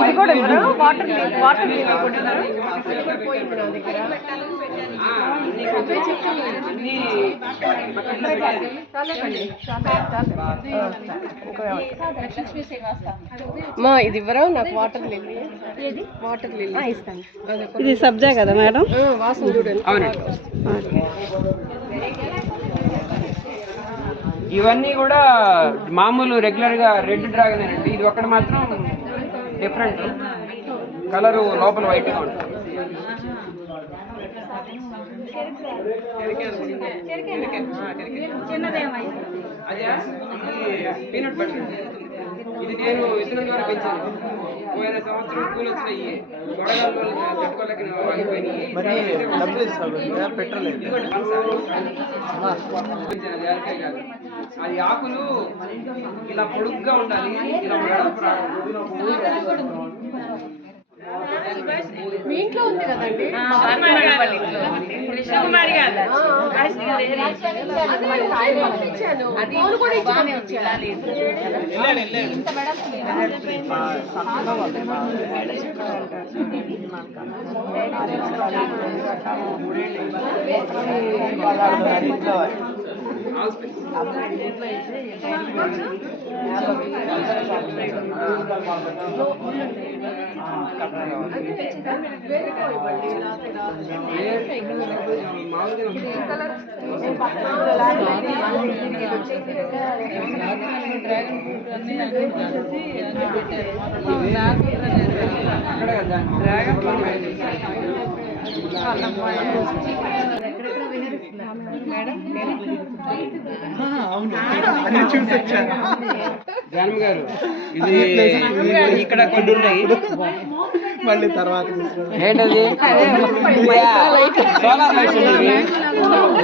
ఇది కూడా ఇవ్వరు వాటర్ వాటర్ మా ఇది ఇవ్వరా? నాకు వాటర్ లిల్లీ వాటర్ లిల్లీ ఇస్తాను. ఇది సబ్జా కదా మేడం? వాసన చూడండి. ఓకే ఇవన్నీ కూడా మామూలు రెగ్యులర్గా రెడ్ డ్రాగన్ అండి. ఇది ఒకటి మాత్రం డిఫరెంట్ కలరు లోపల వైట్గా ఉంటుంది. అదే పీనట్ బటర్ ఇది నేను విత్తనం ద్వారా పెంచాను పోయిన సంవత్సరం పూలు వచ్చినాయి వడగాల తట్టుకోలేక ఆగిపోయినాయి. పెంచాను, అది ఆకులు ఇలా పొడుగ్గా ఉండాలి ఇలా. మీ ఇంట్లో ఉంది కదండి అది మరి కాయలు పంపించాను. పూలు కూడా పంపించాను. House pen. మామూలుగా ఉంటుంది. అక్కడ కదా, డ్రాగన్ ఫ్లవర్ అవును గారు ఇది ఇక్కడ కొన్ని ఉన్నాయి మళ్ళీ తర్వాత. ఏంటది? సోలార్ లైట్స్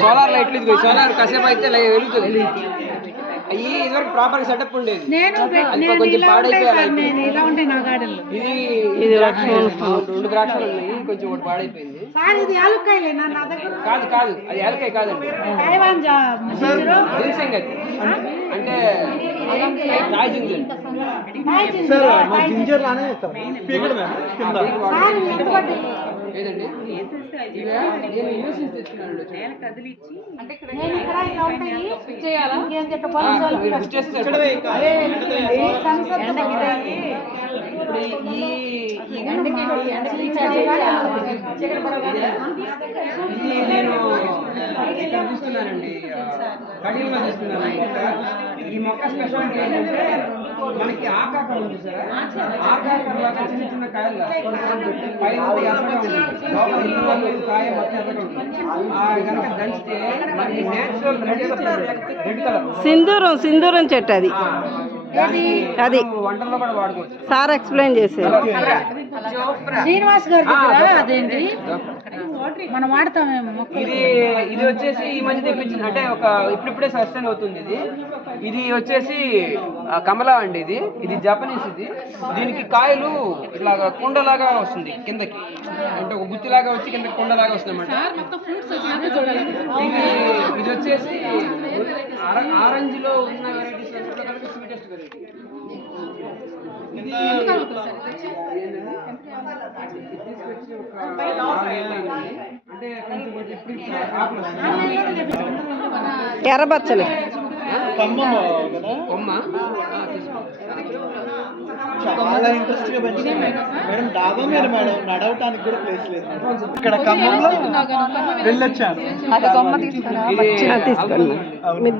సోలార్ లైట్లు సోలార్ కాసేపు అయితే వెలుగుతుంది అయ్యి ఇదివరకు ప్రాపర్ సెటప్ ఉండేది. అది కొంచెం పాడైపోయాలి ఇలా ఉంటే నా గార్డెన్ ఇది ఇది రెండు ద్రాక్షలు ఉన్నాయి. కొంచెం ఒకటి పాడైపోయింది. సార్ ఇది యాలుక్కాయలేనా నా దగ్గర కాదు కాదు. అది ఏలకాయ కాదండి. తైవాన్ జిన్సింగ్ అది అంటే తాయ్ జింజర్ సార్ మా జింజర్ లానే ఇస్తాం పీకడ కింద. ఏదండి? ఇవే నేను యూసెస్ తెచ్చుకున్నాను నేను ఇక్కడ ఇలా ఉంటాయి చేయాలా ఇంకేం చెట్టు ఈ ఈ మొక్క స్పెషాలిటీ ఏంటంటే మనకి ఆకాకర ఉంది సార్ ఆకాకర లాగా చిన్న చిన్న కాయలు పైన కాయ కనుక దంచితే మనకి నేచురల్ రెడ్ రెడ్ కలర్. సింధూరం సింధూరం చెట్టు అది. అది. సార్ ఎక్స్ప్లెయిన్ చేశారు శ్రీనివాస్ గారి దగ్గర అదేంటి? మనం వాడతామేమో ఇది ఇది వచ్చేసి ఈ మధ్య తెప్పించింది. అంటే ఒక ఇప్పుడిప్పుడే సస్టైన్ అవుతుంది ఇది. ఇది వచ్చేసి కమలా అండి ఇది. ఇది జపనీస్ ఇది. దీనికి కాయలు ఇట్లాగా కుండలాగా వస్తుంది కిందకి. అంటే ఒక గుత్తిలాగా వచ్చి కిందకి కుండలాగా వస్తుంది అన్నమాట. ఇది ఇది వచ్చేసి ఆరెంజ్లో ఉన్న వెరైటీస్ స్వీటెస్ట్ వెరైటీ అంటే కొంచెం కొంచెం ఇప్పుడు ఆకులు వస్తాయి. ఎర్రబచ్చలి. చాలా ఇంట్రెస్ట్గా మేడం డాబా మీద మేడం నడవటానికి కూడా ప్లేస్ లేదు ఇక్కడ ఖమ్మంలో వెళ్ళొచ్చాను అది. మీరు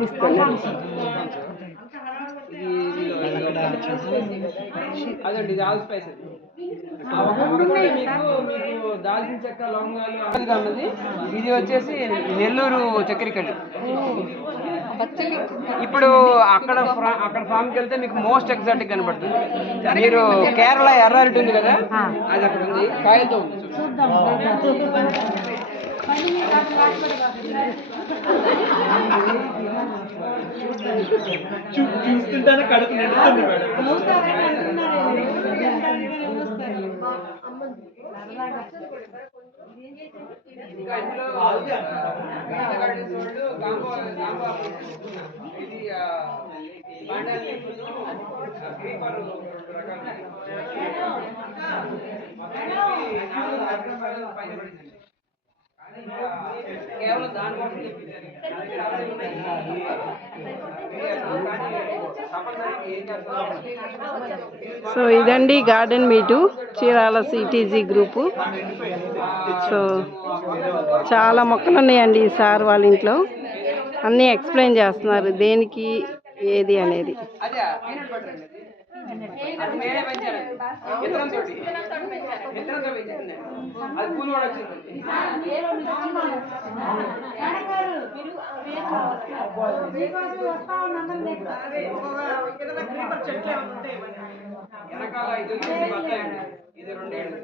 అదండి ఇది ఆల్ స్పైస్ మీకు మీకు దాల్చిన చెక్క లవంగాలు ఇది వచ్చేసి నెల్లూరు చక్కెరకల్లి. ఇప్పుడు అక్కడ ఫ్రా- అక్కడ ఫామ్కి వెళ్తే మీకు మోస్ట్ ఎగ్జాటిక్ కనబడుతుంది. మీరు కేరళ ఎర్ర అరటి ఉంది కదా అది అక్కడ ఉంది. కాయలతో ఉంది చూస్తుంటానే కడుపు నిండుతుంది మేడం. ఇంకా కేవలం దానికోసం సో ఇదండి గార్డెన్ మీటు చీరాల సిటీజీ గ్రూపు. సో చాలా మొక్కలు ఉన్నాయండి ఈ సార్ వాళ్ళ ఇంట్లో. అన్నీ ఎక్స్ప్లెయిన్ చేస్తున్నారు దేనికి ఏది అనేది. అది. వచ్చింది వెనకాల ఇది. ఇది రెండేళ్ళు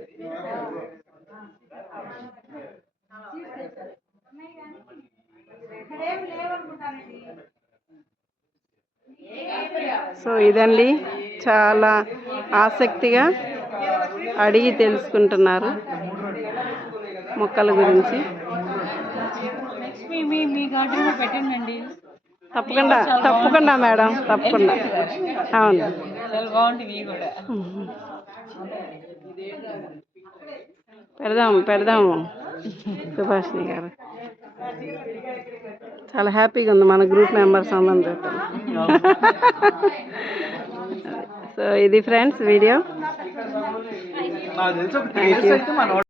సో ఇదండి చాలా ఆసక్తిగా అడిగి తెలుసుకుంటున్నారు మొక్కల గురించి. తప్పకుండా తప్పకుండా మేడం తప్పకుండా. అవును. చాలా బాగుంటుంది ఇవి కూడా. పెడదాం పెడదాము. సుభాషిణి గారు. చాలా హ్యాపీగా ఉంది మన గ్రూప్ మెంబర్స్ అందరం సో ఇది ఫ్రెండ్స్ వీడియో. నాకు తెలిసి ఒక త్రీ ఇయర్స్ అయితే మన